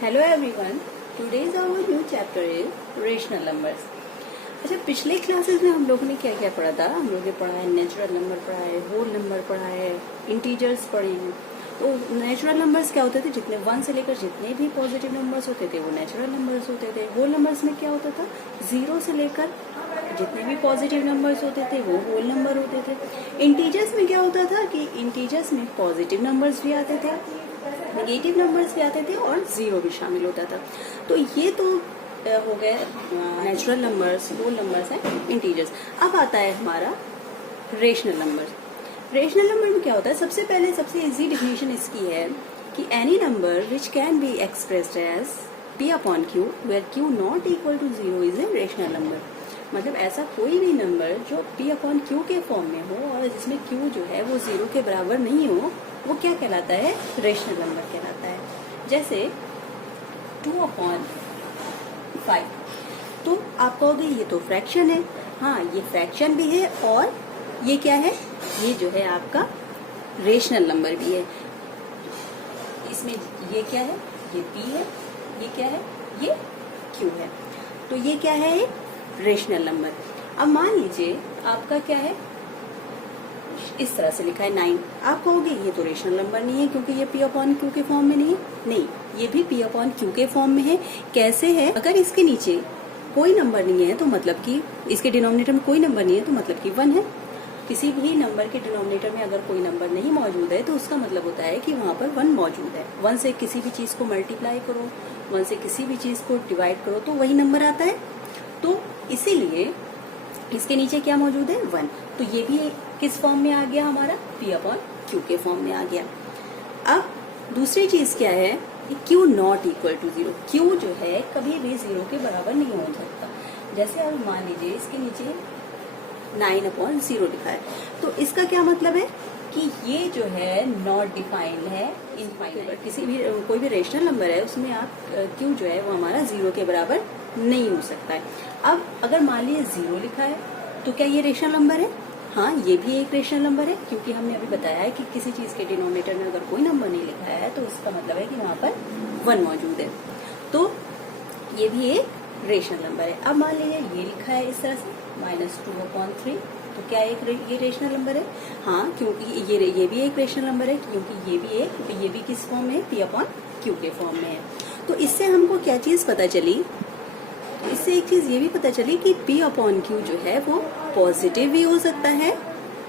Hello everyone, today's our new chapter is rational numbers. अच्छा, पिछले classes में हम लोगों ने क्या क्या पढ़ा था? हम लोगों ने पढ़ा है नेचुरल नंबर, पढ़ा है होल नंबर, पढ़ा है इंटीजर्स पढ़े हैं। तो नेचुरल नंबर्स क्या होते थे? जितने 1 से लेकर जितने भी पॉजिटिव नंबर्स होते थे वो नेचुरल नंबर्स होते थे। होल नंबर्स में क्या होता था? 0 से लेकर जितने भी पॉजिटिव नंबर्स होते थे वो होल नंबर होते थे। इंटीजर्स में क्या होता था कि इंटीजर्स में पॉजिटिव नंबर्स भी आते थे, नेगेटिव नंबर्स भी आते थे और जीरो भी शामिल होता था। तो ये तो हो गए natural numbers, whole numbers and integers. अब आता है हमारा रेशनल नंबर। रेशनल नंबर में क्या होता है? सबसे पहले सबसे इजी डिफिनेशन इसकी है कि any number which can be expressed as p upon q where q not equal to 0 is a rational number. मतलब ऐसा कोई भी नंबर जो p अपॉन q के फॉर्म में हो और जिसमें q जो है वो 0 के बराबर नहीं हो, वो क्या कहलाता है? रेशनल नंबर कहलाता है। जैसे 2 अपॉन 5, तो आप कहोगे ये तो फ्रैक्शन है। हाँ, ये फ्रैक्शन भी है और ये क्या है? ये जो है आपका रेशनल नंबर भी है। इसमें ये क्या है? ये p है। ये क्या है? ये q है। तो ये क्या है? एक रेशनल नंबर। अब मान लीजिए आपका क्या है, इस तरह से लिखा है 9। आप कहोगे ये तो रेशनल नंबर नहीं है क्योंकि ये p अपॉन q के फॉर्म में नहीं है। नहीं, ये भी p अपॉन q के फॉर्म में है। कैसे है? अगर इसके नीचे कोई नंबर नहीं है तो मतलब कि इसके डिनोमिनेटर में कोई नंबर नहीं है तो मतलब कि 1 है। किसी भी नंबर के डिनोमिनेटर में अगर कोई नंबर नहीं मौजूद है तो उसका मतलब होता है कि वहाँ पर 1 मौजूद है। 1 से किसी भी चीज को मल्टीप्लाई करो, 1 से किसी भी चीज को डिवाइड करो तो वही नंबर आता है। तो इसीलिए इसके नीचे क्या मौजूद है? 1। तो ये भी किस फॉर्म में आ गया? हमारा p अपॉन q के फॉर्म में आ गया। अब दूसरी चीज क्या है? q not equal to 0। q जो है कभी भी 0 के बराबर नहीं हो सकता। जैसे अब मान लीजिए इसके नीचे 9 अपॉन 0 लिखा है, तो इसका क्या मतलब है कि ये जो है नॉट डिफाइंड है, इनफाइनाइट। किसी भी कोई भी रेशनल नंबर है उसमें आप q जो है वो हमारा 0 के बराबर नहीं हो सकता है। अब अगर मान लीजिए 0 लिखा है तो क्या ये रेशनल नंबर है? हाँ, ये भी एक रेशनल नंबर है क्योंकि हमने अभी बताया है कि किसी चीज के डिनोमिनेटर में अगर कोई नंबर नहीं लिखा है तो उसका मतलब है कि वहाँ पर 1 मौजूद है। तो ये भी एक रेशनल नंबर है। अब मान लीजिए ये लिखा है इस तरह से -2 अपॉन 3, तो क्या ये रेशनल नंबर है? हाँ, क्योंकि ये भी एक रेशनल नंबर है क्योंकि ये भी किस फॉर्म में है? p अपॉन q के फॉर्म में है। तो इससे हमको क्या चीज पता चली? इससे एक चीज ये भी पता चली कि p अपॉन q जो है वो पॉजिटिव भी हो सकता है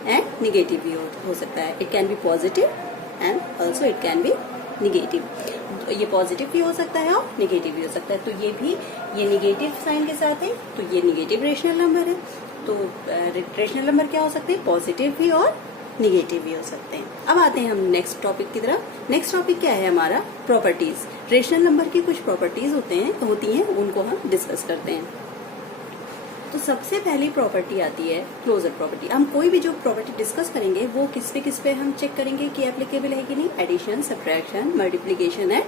एंड निगेटिव भी हो सकता है। It can be positive and also it can be negative. ये पॉजिटिव भी हो सकता है और निगेटिव भी हो सकता है। तो ये निगेटिव साइन के साथ है, तो ये निगेटिव रेशनल नंबर है। तो रेशनल नंबर क्या हो सकते हैं? पॉजिटिव भी और निगेटिव भी हो सकते हैं। अब आते हैं हम नेक्स्ट टॉपिक की तरफ। नेक्स्ट टॉपिक क्या है हमारा? प्रॉपर्टीज। रेशनल नंबर की कुछ प्रॉपर्टीज होती हैं, उनको हम डिस्कस करते हैं। तो सबसे पहली प्रॉपर्टी आती है क्लोजर प्रॉपर्टी। हम कोई भी जो प्रॉपर्टी डिस्कस करेंगे वो किस पे हम चेक करेंगे कि एप्लीकेबल है कि नहीं? Addition, subtraction, multiplication and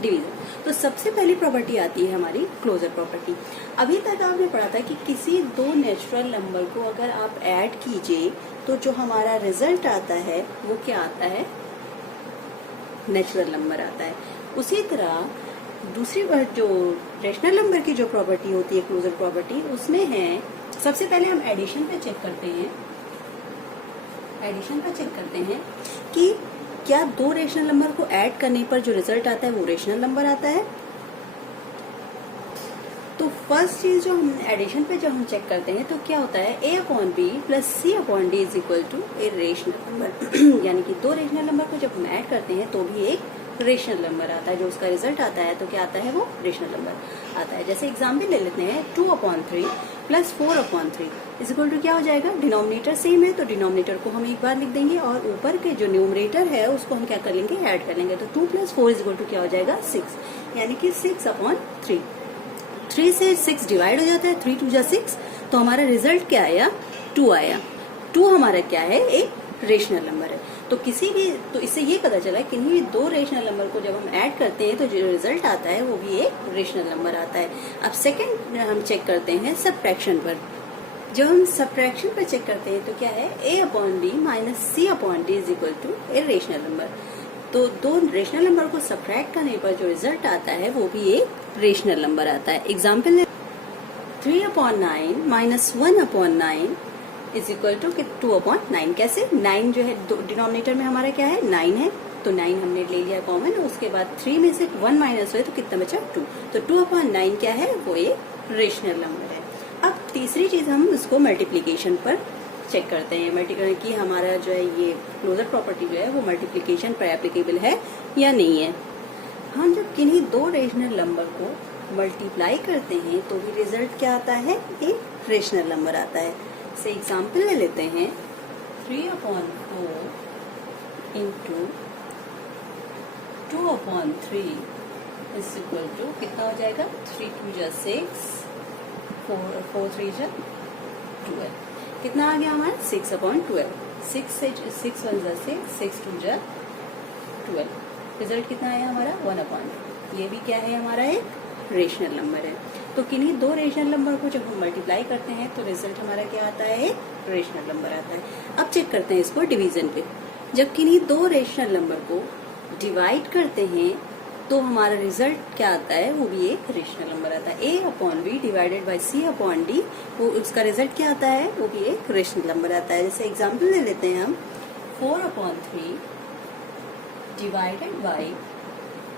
division. तो सबसे पहली प्रॉपर्टी आती है हमारी क्लोजर प्रॉपर्टी। अभी तक आपने पढ़ा था कि किसी दो नेचुरल नंबर को अगर आप ऐड कीजिए तो जो हमारा रिजल्ट आता है वो क्या आता है? नेचुरल नंबर आता है। उसी तरह दूसरी जो रेशनल नंबर की जो प्रॉपर्टी होती है क्लोजर प्रॉपर्टी, उसमें है सबसे पहले हम एडिशन पे चेक करते हैं। एडिशन पे चेक करते हैं कि क्या दो रेशनल नंबर को ऐड करने पर जो रिजल्ट आता है वो रेशनल नंबर आता है। तो फर्स्ट चीज जो हम एडिशन पे जब हम चेक करते हैं तो क्या होता है? a upon B plus C upon D is equal to a rational number. यानी कि दो रेशनल नंबर को जब हम ऐड करते हैं तो भी एक रेशनल नंबर आता है। जो उसका रिजल्ट आता है तो क्या आता है? वो रेशनल नंबर आता है। जैसे एग्जाम्पल ले लेते हैं, 2 upon 3 plus 4 upon 3 is equal to क्या हो जाएगा? डिनोमिनेटर सेम है तो डिनोमिनेटर को हम एक बार लिख देंगे और ऊपर के जो न्यूमरेटर है उसको हम क्या कर लेंगे? ऐड कर लेंगे। तो 2 प्लस 4 इज इक्वल टू क्या हो जाएगा? 6, यानी कि 6 अपॉन 3। 3 से 6 डिवाइड हो जाता है, 3 2 जा 6, तो हमारा रिजल्ट क्या आया? 2 आया। 2 हमारा क्या है? एक रेशनल नंबर है। तो इससे ये पता चला कि किन्हीं भी दो रेशनल नंबर को जब हम ऐड करते हैं तो जो रिजल्ट आता है वो भी एक रेशनल नंबर आता है। अब सेकंड हम चेक करते हैं सब्ट्रैक्शन पर। जब हम सब्ट्रैक्शन पर चेक करते हैं तो क्या है? a upon B minus C upon D is equal to a rational number. तो दो रेशनल नंबर को सब्ट्रैक्ट करने पर जो रिजल्ट आता है वो भी एक रेशनल नंबर आता है। एग्जाम्पल है 3/9 माइनस 1/9 इज इक्वल टू 2/9। कैसे? 9 जो है डिनोमिनेटर में हमारा क्या है, 9 है, तो 9 हमने ले लिया कॉमन। उसके बाद 3 में से 1 माइनस हुए तो कितना बचा, 2। तो 2/9 क्या है, वो एक रेशनल नंबर है। अब तीसरी चीज हम उसको मल्टीप्लीकेशन पर चेक करते हैं, मल्टीप्लिकेशन की हमारा जो है ये क्लोजर प्रॉपर्टी जो है वो मल्टीप्लिकेशन पर एप्लीकेबल है या नहीं है। हम जब किन्हीं दो रेशनल नंबर को मल्टीप्लाई करते हैं तो भी रिजल्ट क्या आता है, एक रेशनल नंबर आता है। से एग्जाम्पल ले लेते हैं 3/4 इंटू 2/3 इज इक्वल टू कितना हो जाएगा, 3 2 6, 4 3 12। कितना आ गया हमारा, 6/12। 6 से 6 1 6, 6 2 12। रिजल्ट कितना आया हमारा, 1/। ये भी क्या है, हमारा एक रेशनल नंबर है। तो किन्हीं दो रेशनल नंबर को जब हम मल्टीप्लाई करते हैं तो रिजल्ट हमारा क्या आता है, एक रेशनल नंबर आता है। अब चेक करते हैं इसको डिवीजन पे। जब किन्हीं दो रेशनल नंबर को डिवाइड करते हैं तो हमारा रिजल्ट क्या आता है, वो भी एक रेशनल नंबर आता है। a/b डिवाइडेड बाय c/d, वो उसका रिजल्ट क्या आता है, वो भी एक रेशनल नंबर आता है। जैसे एग्जांपल ले लेते हैं हम 4/3 डिवाइडेड बाय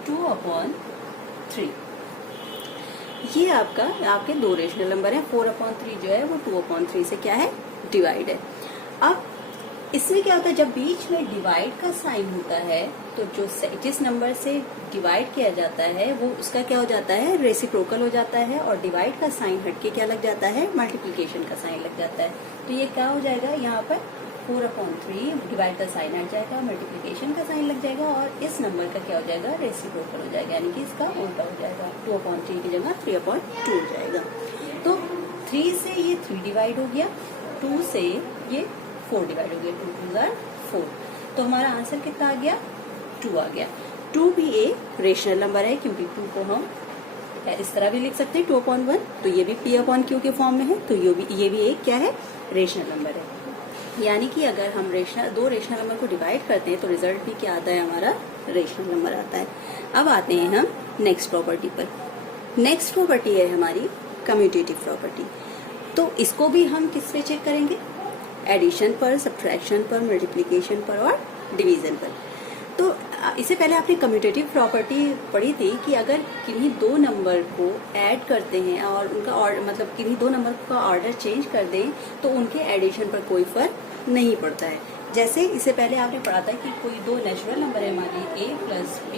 2/3। ये आपके दो रेशनल नंबर हैं। 4/3 जो है वो 2/3 से क्या है, डिवाइड है। अब इसमें क्या होता है, जब बीच में डिवाइड का साइन होता है तो जो जिस नंबर से डिवाइड किया जाता है वो उसका क्या हो जाता है, रेसिप्रोकल हो जाता है, और डिवाइड का साइन हटके क्या लग जाता है, मल्टीप्लिकेशन का साइन लग जाता है। तो ये क्या हो जाएगा, यहाँ पर 4/3 डिवाइड का साइन हट जाएगा, मल्टीप्लिकेशन का साइन लग जाएगा, और इस नंबर का क्या हो जाएगा, रेसिप्रोकल हो जाएगा, यानी कि इसका उल्टा हो जाएगा। 2/3 की जगह 3/2 हो जाएगा। तो 3 से ये 3 डिवाइड हो गया, 2 से ये 4 डिवाइड हो गया, 2 2 4। तो हमारा आंसर कितना आ गया, 2 आ गया। 2 भी एक रेशनल नंबर है, क्योंकि 2 को हम इस तरह भी लिख सकते हैं 2/1, तो ये भी p/q के फॉर्म में है, तो ये भी एक क्या है, रेशनल नंबर है। यानी कि अगर हम दो रेशनल नंबर को डिवाइड करते हैं तो रिजल्ट भी क्या आता है, हमारा रेशनल नंबर आता है। अब आते हैं हम नेक्स्ट प्रॉपर्टी पर। नेक्स्ट प्रॉपर्टी है हमारी कम्यूटेटिव प्रॉपर्टी। तो इसको भी हम किस पे चेक करेंगे, एडिशन पर, सब्ट्रैक्शन पर, मल्टीप्लिकेशन पर और डिवीजन पर। तो इससे पहले आपने कम्यूटेटिव प्रॉपर्टी पढ़ी थी कि अगर किन्हीं दो नंबर को ऐड करते हैं और उनका मतलब किन्हीं दो नंबर का ऑर्डर चेंज कर दें तो उनके एडिशन पर कोई फर्क नहीं पड़ता है। जैसे इससे पहले आपने पढ़ा था कि कोई दो नेचुरल नंबर है, मान ली a प्लस b,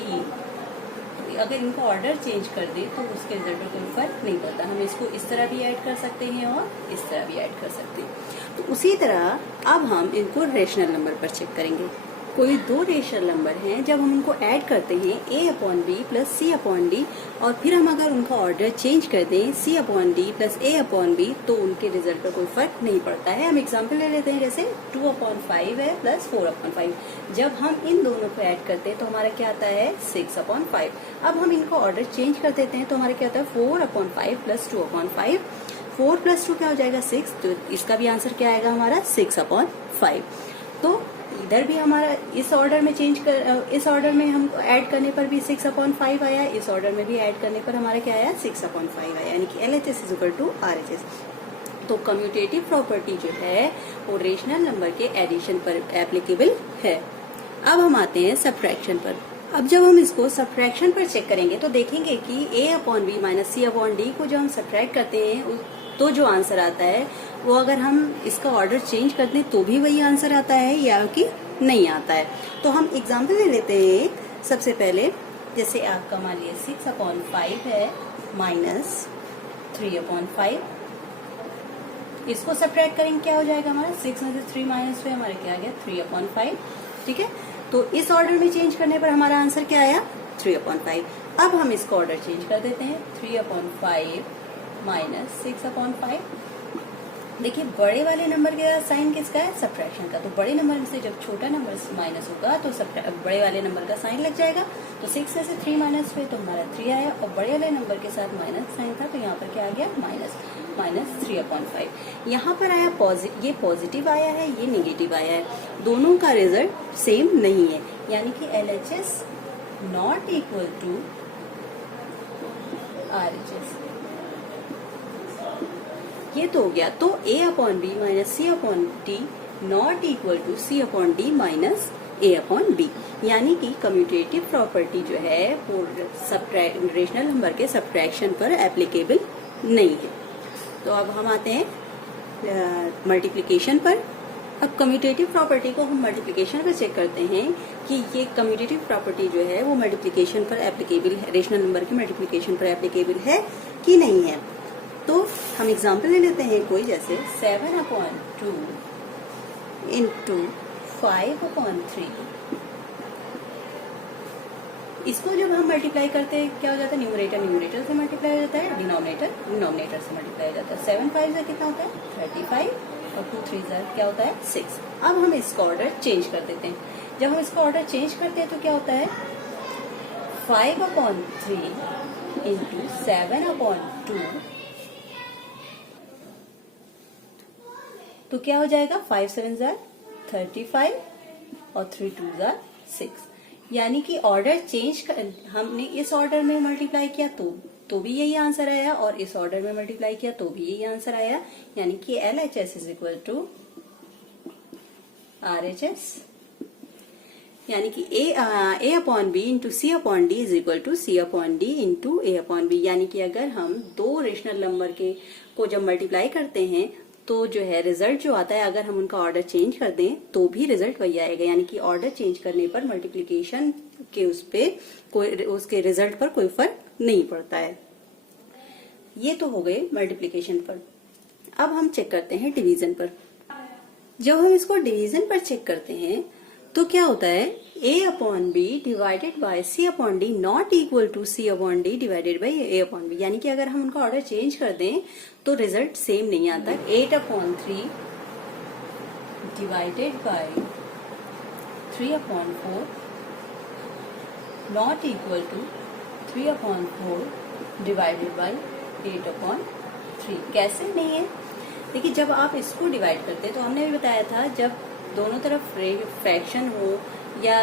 अगर इनका ऑर्डर चेंज कर दे तो उसके रिजल्ट में कोई फर्क नहीं पड़ता। हम इसको इस तरह भी ऐड कर सकते हैं और इस तरह भी ऐड कर सकते हैं। तो उसी तरह अब हम इनको रेशनल नंबर पर चेक करेंगे। कोई दो रेशनल नंबर हैं, जब हम उनको ऐड करते हैं a/b प्लस c/d, और फिर हम अगर उनका ऑर्डर चेंज कर दें c/d प्लस a/b, तो उनके रिजल्ट पर कोई फर्क नहीं पड़ता है। हम एग्जांपल ले लेते हैं, जैसे 2/5 है प्लस 4/5। जब हम इन दोनों को ऐड करते हैं तो हमारा क्या आता है, 6/5। अब हम इनको ऑर्डर चेंज कर देते हैं तो हमारा क्या आता है, 4/5 प्लस 2/5। 4 प्लस 2 क्या हो जाएगा, 6। तो इसका भी आंसर क्या आएगा हमारा, 6/5। तो इधर भी हमारा इस ऑर्डर में इस ऑर्डर में हम ऐड करने पर भी 6/5 आया, इस ऑर्डर में भी ऐड करने पर हमारा क्या आया, 6/5 आया, यानी कि LHS is equal to RHS। तो कम्यूटेटिव प्रॉपर्टी जो है वो रेशनल नंबर के एडिशन पर एप्लीकेबल है। अब हम आते हैं सब्ट्रैक्शन पर। अब जब हम इसको सब्ट्रैक्शन पर चेक करेंगे तो देखेंगे कि a/b माइनस c/d को जब हम सब्ट्रैक्ट करते हैं तो जो आंसर आता है वो अगर हम इसका ऑर्डर चेंज कर दें तो भी वही आंसर आता है या कि नहीं आता है। तो हम एग्जांपल ले लेते हैं। सबसे पहले जैसे आपका मान लिया 6/5 है माइनस 3/5, इसको सब्ट्रैक्ट करेंगे क्या हो जाएगा हमारा, 6 में से 3 माइनस हुए, हमारा क्या आ गया, 3/5। ठीक है, तो इस ऑर्डर में चेंज करने पर हमारा आंसर क्या आया, 3/5। अब हम इसको ऑर्डर चेंज कर देते हैं, 3/5 माइनस 6/5। देखिए बड़े वाले नंबर का साइन किसका है, सब्ट्रैक्शन का। तो बड़े नंबर से जब छोटा नंबर माइनस होगा तो बड़े वाले नंबर का साइन लग जाएगा। तो 6 में से 3 माइनस हुए तो हमारा 3 आया, और बड़े वाले नंबर के साथ माइनस साइन था तो यहाँ पर क्या आ गया, माइनस। माइनस 3/5। यहाँ पर आया ये पॉजिटिव आया है, ये नेगेटिव आया है, दोनों का रिजल्ट सेम नहीं है, यानी कि LHS not equal to RHS। ये तो हो गया। तो A/B minus C/D not equal to C/D minus A/B, यानी कि कम्यूटेटिव प्रॉपर्टी जो है वो रेशनल नंबर के सब्ट्रैक्शन पर एप्लीकेबल नहीं है। तो अब हम आते हैं मल्टीप्लिकेशन पर। अब कम्यूटेटिव प्रॉपर्टी को हम मल्टीप्लिकेशन पर चेक करते हैं कि ये कम्यूटेटिव प्रॉपर्टी जो है वो मल्टीप्लिकेशन पर एप्लीकेबल है, रेशनल नंबर के मल्टीप्लिकेशन पर एप्लीकेबल है कि नहीं है। तो हम एग्जाम्पल ले लेते हैं कोई, जैसे 7/2 इंटू 5/3। इसको जब हम मल्टीप्लाई करते हैं क्या हो जाता है, न्यूमरेटर से मल्टीप्लाई हो जाता है, डिनोमिनेटर से मल्टीप्लाई हो जाता है। 7 5 कितना होता है 35 और 2 3 क्या होता है 6। अब हम इसका ऑर्डर चेंज कर देते हैं। जब हम इसका ऑर्डर चेंज करते हैं तो क्या होता है 5/3 इंटू 7/2, तो क्या हो जाएगा 5 7 35 और 3 2 6। यानी कि ऑर्डर चेंज हमने इस ऑर्डर में मल्टीप्लाई किया तो भी यही आंसर आया, और इस ऑर्डर में मल्टीप्लाई किया तो भी यही आंसर आया, यानी कि LHS is equal to RHS, यानी कि A/B into C/D is equal to C/D into A/B। यानी कि अगर हम दो रेशनल नंबर को जब मल्टीप्लाई करते हैं तो जो है रिजल्ट जो आता है, अगर हम उनका ऑर्डर चेंज कर दें तो भी रिजल्ट वही आएगा, यानी कि ऑर्डर चेंज करने पर मल्टीप्लिकेशन के उसके रिजल्ट पर कोई फर्क नहीं पड़ता है। ये तो हो गए मल्टीप्लिकेशन पर। अब हम चेक करते हैं डिवीजन पर। जब हम इसको डिवीजन पर चेक करते हैं तो क्या होता है A/B divided by C/D not equal to C/D divided by A/B, यानी कि अगर हम उनका ऑर्डर चेंज कर दें तो रिजल्ट सेम नहीं आता। 8/3 divided by 3/4 not equal to 3/4 divided by 8/3। कैसे नहीं है? देखिए, जब आप इसको डिवाइड करते हैं तो हमने भी बताया था, जब दोनों तरफ फ्रैक्शन हो या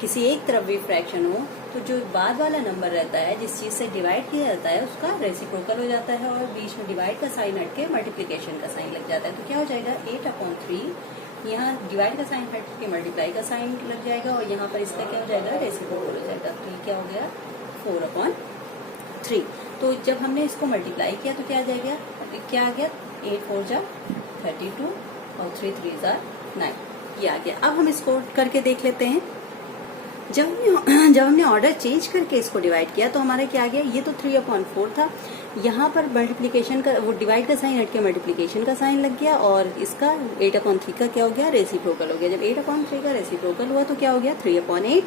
किसी एक तरफ भी फ्रैक्शन हो तो जो बाद वाला नंबर रहता है, जिस चीज से डिवाइड किया जाता है, उसका रेसिप्रोकल हो जाता है और बीच में डिवाइड का साइन हट के मल्टीप्लिकेशन का साइन लग जाता है। तो क्या हो जाएगा 8/3, यहाँ डिवाइड का साइन हट के मल्टीप्लाई का साइन लग जाएगा और यहाँ पर इसका क्या हो जाएगा रेसिप्रोकल हो जाएगा। तो ये क्या हो गया 4/3। तो जब हमने इसको मल्टीप्लाई किया तो क्या आ जाएगा, क्या आ गया 8 4 32 और 3 3 9, ये आ गया। अब हम इसको करके देख लेते हैं। जब हमने ऑर्डर चेंज करके इसको डिवाइड किया तो हमारा क्या आ गया, ये तो 3/4 था, यहाँ पर मल्टीप्लिकेशन का वो डिवाइड का साइन हट के मल्टीप्लिकेशन का साइन लग गया और इसका 8/3 का क्या हो गया रेसिप्रोकल हो गया। जब 8/3 का रेसिप्रोकल हुआ तो क्या हो गया 3/8,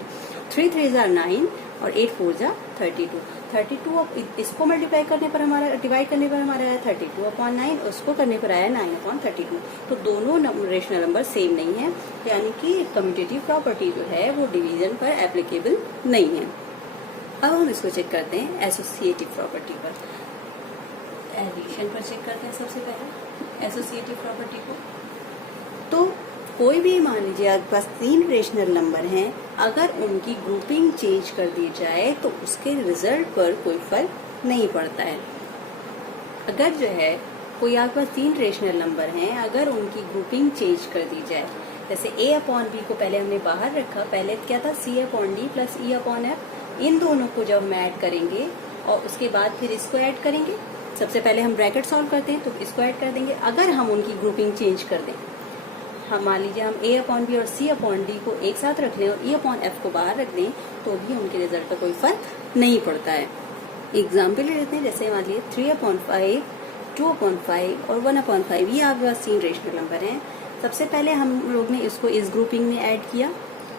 3 3 9 और 8 4 32। 32 अब इसको मल्टीप्लाई करने पर हमारा डिवाइड करने पर हमारा आया 32/9, उसको करने पर आया 9/32। तो दोनों रेशनल नंबर सेम नहीं है, यानी कि कम्यूटेटिव प्रॉपर्टी जो है वो डिवीजन पर एप्लीकेबल नहीं है। अब हम इसको चेक करते हैं एसोसिएटिव प्रॉपर्टी पर। एडिशन पर चेक करते हैं सबसे पहले एसोसिएटिव प्रॉपर्टी को। तो कोई भी मान लीजिए आपके पास 3 रेशनल नंबर हैं, अगर उनकी ग्रुपिंग चेंज कर दी जाए तो उसके रिजल्ट पर कोई फर्क नहीं पड़ता है। अगर जो है कोई आपके पास 3 रेशनल नंबर हैं, अगर उनकी ग्रुपिंग चेंज कर दी जाए, जैसे A/B को पहले हमने बाहर रखा, पहले क्या था C/D प्लस E/F, इन दोनों को जब हम ऐड करेंगे और उसके बाद फिर इसको ऐड करेंगे, सबसे पहले हम ब्रैकेट सॉल्व करते हैं तो इसको ऐड कर देंगे। अगर हम उनकी ग्रुपिंग चेंज कर दें, हम मान लीजिए हम A/B और C/D को एक साथ रख लें और E/F को बाहर रख दें, तो भी उनके रिजल्ट का कोई फर्क नहीं पड़ता है। एग्जाम्पल ले लेते हैं, जैसे मान लीजिए 3/5, 2/5 और 1/5, ये आपके पास 3 रेशनल नंबर हैं। सबसे पहले हम लोग ने इसको इस ग्रुपिंग में ऐड किया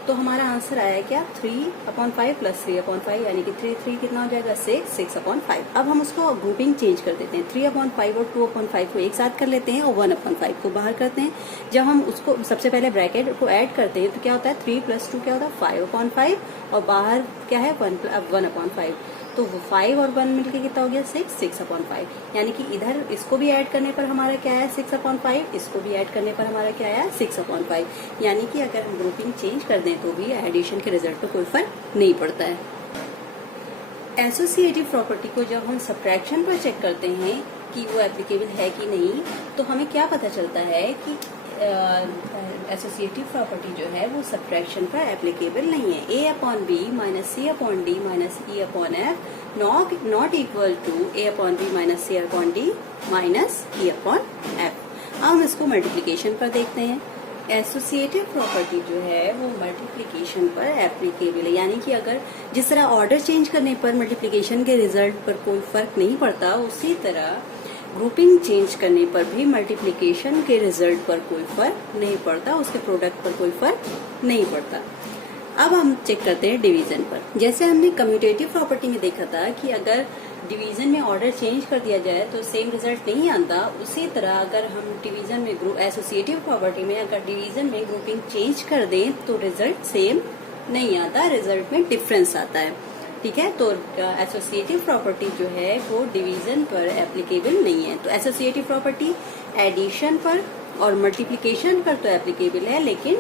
तो हमारा आंसर आया क्या 3/5 प्लस 3/5, यानी कि 3 कितना हो जाएगा 6/5। अब हम उसको ग्रुपिंग चेंज कर देते हैं, 3/5 और 2/5 को एक साथ कर लेते हैं और 1/5 को बाहर करते हैं। जब हम उसको सबसे पहले ब्रैकेट को ऐड करते हैं तो क्या होता है 3 + 2 क्या होता है 5/5 और बाहर क्या है 1/5। तो वो 5 और 1 मिलके कितना हो गया 6/5, यानी कि इधर इसको भी ऐड करने पर हमारा क्या है 6/5, इसको भी ऐड करने पर हमारा क्या है 6/5, यानी कि अगर हम ग्रुपिंग चेंज कर दें तो भी एडिशन के रिजल्ट पर कोई फर्क नहीं पड़ता है। एसोसिएटिव प्रॉपर्टी को जब हम सब्ट्रैक्शन पर चेक करते हैं कि वो एप्लीकेबल है कि नहीं, तो हमें क्या पता चलता है कि एसोसिएटिव प्रॉपर्टी जो है वो सब्ट्रैक्शन पर एप्लीकेबल नहीं है। A/B minus C/D minus E/F not equal to A/B minus C/D minus E/F। अब हम इसको मल्टीप्लीकेशन पर देखते हैं। एसोसिएटिव प्रॉपर्टी जो है वो मल्टीप्लिकेशन पर एप्लीकेबल है, यानी कि अगर जिस तरह ऑर्डर चेंज करने पर मल्टीप्लिकेशन के रिजल्ट पर कोई फर्क नहीं पड़ता, उसी तरह ग्रुपिंग चेंज करने पर भी मल्टीप्लिकेशन के रिजल्ट पर कोई फर्क नहीं पड़ता, उसके प्रोडक्ट पर कोई फर्क नहीं पड़ता। अब हम चेक करते हैं डिवीजन पर। जैसे हमने कम्यूटेटिव प्रॉपर्टी में देखा था कि अगर डिवीजन में ऑर्डर चेंज कर दिया जाए तो सेम रिजल्ट नहीं आता, उसी तरह अगर हम डिवीजन में एसोसिएटिव प्रॉपर्टी में अगर डिवीजन में ग्रुपिंग चेंज कर दें तो रिजल्ट सेम नहीं आता, रिजल्ट में डिफरेंस आता है। ठीक है, तो एसोसिएटिव प्रॉपर्टी जो है वो डिवीजन पर एप्लीकेबल नहीं है। तो एसोसिएटिव प्रॉपर्टी एडिशन पर और मल्टीप्लिकेशन पर तो एप्लीकेबल है, लेकिन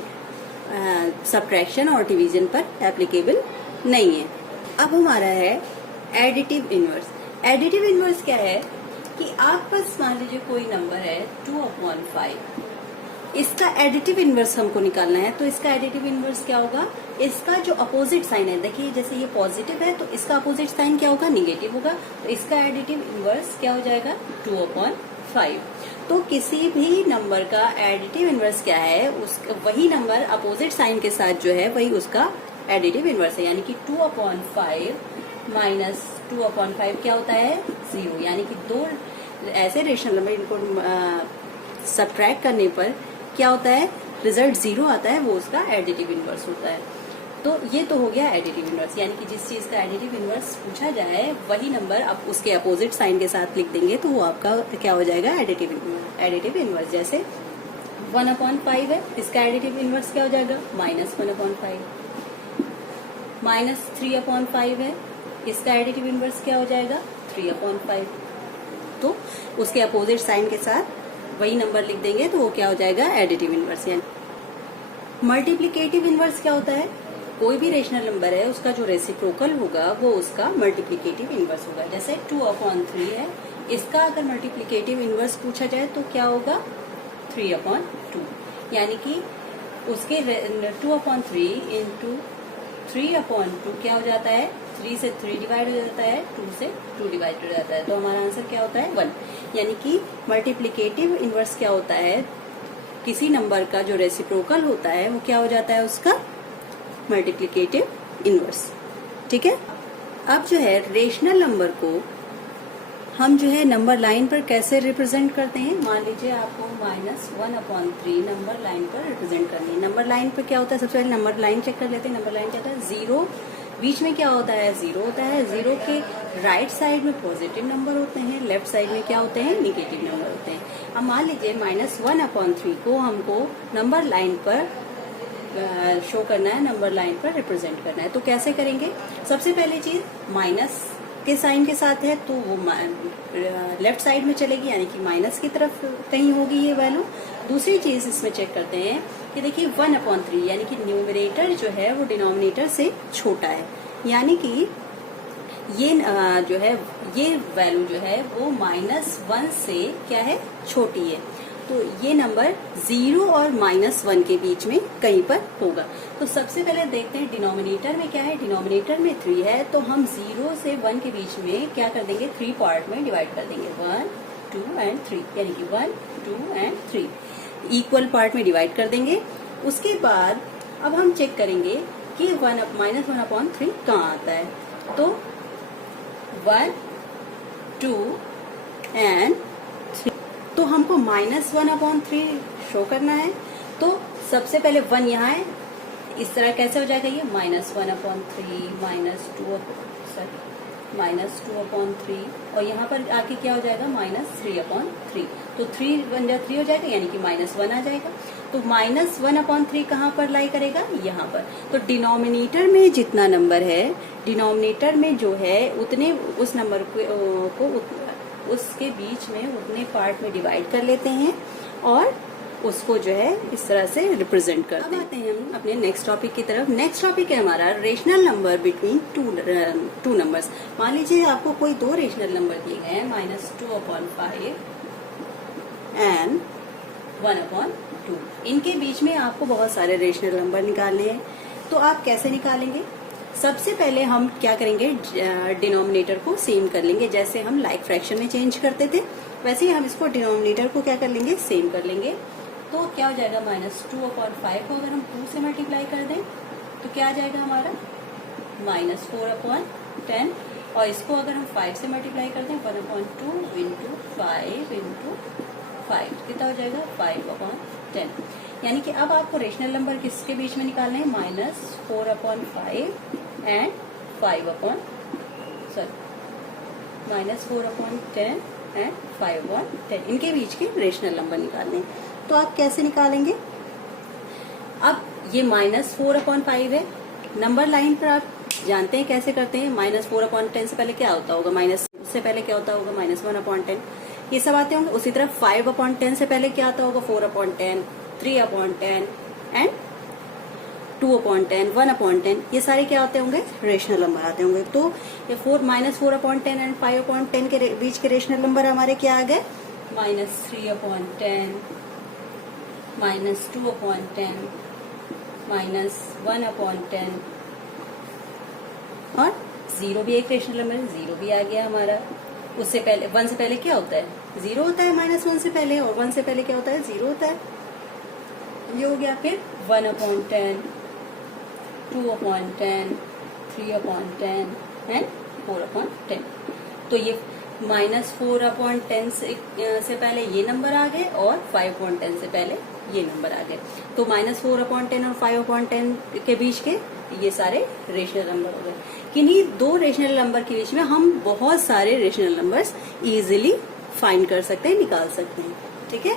सब्ट्रैक्शन और डिवीजन पर एप्लीकेबल नहीं है। अब हमारा है एडिटिव इनवर्स। एडिटिव इनवर्स क्या है कि आप बस मान लीजिए कोई नंबर है 2/5, इसका एडिटिव इनवर्स हमको निकालना है। तो इसका एडिटिव इनवर्स क्या होगा, इसका जो अपोजिट साइन है, देखिए जैसे ये पॉजिटिव है तो इसका अपोजिट साइन क्या होगा, निगेटिव होगा। तो इसका एडिटिव इनवर्स क्या हो जाएगा 2/5। तो किसी भी नंबर का एडिटिव इनवर्स क्या है, उसका वही नंबर अपोजिट साइन के साथ जो है वही उसका एडिटिव इनवर्स है, यानी कि 2/5 माइनस 2/5 क्या होता है 0, यानी कि दो ऐसे रेशनल नंबर इनको सब्ट्रैक्ट करने पर क्या होता है रिजल्ट 0 आता है, वो उसका एडिटिव इनवर्स होता है। तो ये तो हो गया एडिटिव इनवर्स, यानी कि जिस चीज का एडिटिव इनवर्स पूछा जाए वही नंबर आप उसके अपोजिट साइन के साथ लिख देंगे तो वो आपका क्या हो जाएगा एडिटिव इनवर्स। जैसे 1/5 है, इसका एडिटिव इनवर्स क्या हो जाएगा -1/5। माइनस 3/5 है, इसका एडिटिव इनवर्स क्या हो जाएगा 3/5। तो उसके अपोजिट साइन के साथ वही नंबर लिख देंगे तो वो क्या हो जाएगा एडिटिव इनवर्स। यानी मल्टीप्लिकेटिव इनवर्स क्या होता है, कोई भी रेशनल नंबर है उसका जो रेसिप्रोकल होगा वो उसका मल्टीप्लिकेटिव इनवर्स होगा। जैसे 2/3 है, इसका अगर मल्टीप्लिकेटिव इनवर्स पूछा जाए तो क्या होगा 3/2, यानी कि उसके 2/3 इंटू 3/2 क्या हो जाता है 3 से 3 डिवाइड हो जाता है, 2 से 2 डिवाइड हो जाता है, तो हमारा आंसर क्या होता है 1। यानी कि मल्टीप्लिकेटिव इनवर्स क्या होता है, किसी नंबर का जो रेसिप्रोकल होता है वो क्या हो जाता है उसका मल्टीप्लिकेटिव इनवर्स। ठीक है, अब जो है रेशनल नंबर को हम जो है नंबर लाइन पर कैसे रिप्रेजेंट करते हैं। मान लीजिए आपको -1/3 नंबर लाइन पर रिप्रेजेंट करनी है। नंबर लाइन पर क्या होता है, सबसे पहले नंबर लाइन चेक कर लेते हैं। नंबर लाइन क्या होता है 0, बीच में क्या होता है 0 होता है। 0 के राइट साइड में पॉजिटिव नंबर होते हैं, लेफ्ट साइड में क्या होते हैं निगेटिव नंबर होते हैं। अब मान लीजिए -1/3 को हमको नंबर लाइन पर शो करना है, नंबर लाइन पर रिप्रेजेंट करना है, तो कैसे करेंगे। सबसे पहले चीज माइनस के साइन के साथ है तो वो लेफ्ट साइड में चलेगी, यानी कि माइनस की तरफ कहीं होगी ये वैल्यू। दूसरी चीज इसमें चेक करते हैं कि देखिए 1/3 यानी कि न्यूमरेटर जो है वो डिनोमिनेटर से छोटा है, यानी कि ये जो है ये वैल्यू जो है वो -1 से क्या है छोटी है। तो ये नंबर 0 और -1 के बीच में कहीं पर होगा। तो सबसे पहले देखते हैं डिनोमिनेटर में क्या है। डिनोमिनेटर में 3 है तो हम 0 से 1 के बीच में क्या कर देंगे 3 पार्ट में डिवाइड कर देंगे 1, 2 एंड 3, यानी कि 1, 2 एंड 3 इक्वल पार्ट में डिवाइड कर देंगे। उसके बाद अब हम चेक करेंगे कि -1/3 कहाँ आता है। तो 1, 2 एंड 3, तो हमको -1/3 शो करना है। तो सबसे पहले 1 यहाँ है, इस तरह कैसे हो जाएगा ये -1/3 -2 -2/3 और यहाँ पर आके क्या हो जाएगा -3/3। तो 3 1 जा 3 हो जाएगा यानी कि -1 आ जाएगा। तो -1/3 कहाँ पर लाई करेगा, यहाँ पर। तो डिनोमिनेटर में जितना नंबर है, डिनोमिनेटर में जो है उतने उस नंबर को उसके बीच में उतने पार्ट में डिवाइड कर लेते हैं और उसको जो है इस तरह से रिप्रेजेंट करते हैं। अब आते हैं हम अपने नेक्स्ट टॉपिक की तरफ। नेक्स्ट टॉपिक है हमारा rational number between two numbers. मान लीजिए आपको कोई दो रेशनल नंबर दिए गए हैं, -2/5 एंड 1/2। इनके बीच में आपको बहुत सारे रेशनल नंबर निकालने हैं। तो आप कैसे निकालेंगे? सबसे पहले हम क्या करेंगे, डिनोमिनेटर को सेम कर लेंगे। जैसे हम लाइक फ्रैक्शन में चेंज करते थे वैसे ही हम इसको डिनोमिनेटर को क्या कर लेंगे, सेम कर लेंगे। तो क्या हो जाएगा, -2/5 को अगर हम 2 से मल्टीप्लाई कर दें तो क्या आ जाएगा हमारा -4/10। और इसको अगर हम 5 से मल्टीप्लाई कर दें 1/2 इंटू 5 कितना हो जाएगा 5/10। यानी कि अब आपको रेशनल नंबर किसके बीच में निकालने हैं, -4/5 एंड -4/10 एंड 5/10 इनके बीच के रेशनल नंबर निकालने हैं। तो आप कैसे निकालेंगे? अब ये -4/5 है, नंबर लाइन पर आप जानते हैं कैसे करते हैं। -4/10 से पहले क्या होता होगा, माइनस से पहले क्या होता होगा -1/10, ये सब आते होंगे। उसी तरह 5/10 से पहले क्या आता होगा, 4/10, 3/10 एंड 2/10, 1/10, ये सारे क्या आते होंगे, रेशनल नंबर आते होंगे। तो ये -4/10 एंड 5/10 के बीच के रेशनल नंबर हमारे क्या आ गए, -3/10, -2/10, -1/10 और 0 भी एक रेशनल नंबर है, 0 भी आ गया हमारा। उससे पहले 1 से पहले क्या होता है, 0 होता है -1 से पहले, और 1 से पहले क्या होता है, 0 होता है। ये हो गया। फिर 1/10, 2/10, 3/10 एंड 4/10। तो ये -4/10 से पहले ये नंबर आ गए और 5/10 से पहले ये नंबर आ गए। तो -4/10 और 5/10 के बीच के ये सारे रेशनल नंबर हो गए। किन्हीं दो रेशनल नंबर के बीच में हम बहुत सारे रेशनल नंबर्स इजीली फाइंड कर सकते हैं, निकाल सकते हैं। ठीक है,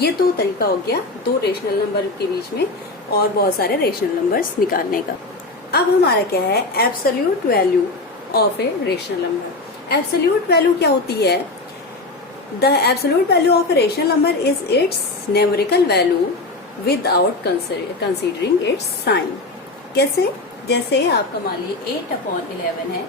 ये तो तरीका हो गया दो रेशनल नंबर के बीच में और बहुत सारे रेशनल नंबर्स निकालने का। अब हमारा क्या है, absolute value of a rational number. Absolute value क्या होती है, the absolute value of a rational number is its numerical value without considering its sign. कैसे, जैसे आपका मान लीजिए 8/11 है,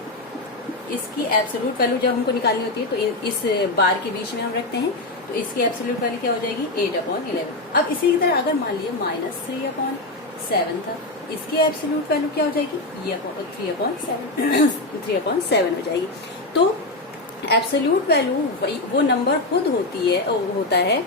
इसकी एब्सोल्यूट वैल्यू जब हमको निकालनी होती है तो इस बार के बीच में हम रखते हैं, तो इसकी एब्सोल्यूट वैल्यू क्या हो जाएगी 8/11। अब इसी की तरह अगर मान लीजिए -3/7 था, इसकी एब्सोल्यूट वैल्यू क्या हो जाएगी, ये 3/7 हो जाएगी। तो एब्सोल्यूट वैल्यू वो नंबर खुद होता है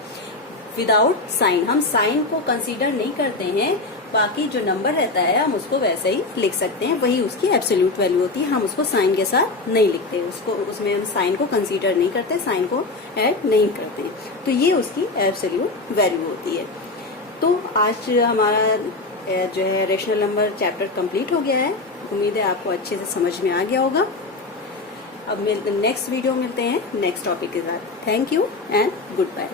विदाउट साइन। हम साइन को कंसीडर नहीं करते हैं, बाकी जो नंबर रहता है हम उसको वैसे ही लिख सकते हैं, वही उसकी एब्सोल्यूट वैल्यू होती है। हम उसको साइन के साथ नहीं लिखते, उसमें हम साइन को कंसीडर नहीं करते, साइन को ऐड नहीं करते। तो ये उसकी एब्सोल्यूट वैल्यू होती है। तो आज हमारा जो है रेशनल नंबर चैप्टर कंप्लीट हो गया है। उम्मीद है आपको अच्छे से समझ में आ गया होगा। अब नेक्स्ट वीडियो मिलते हैं नेक्स्ट टॉपिक के साथ। Thank you and good bye.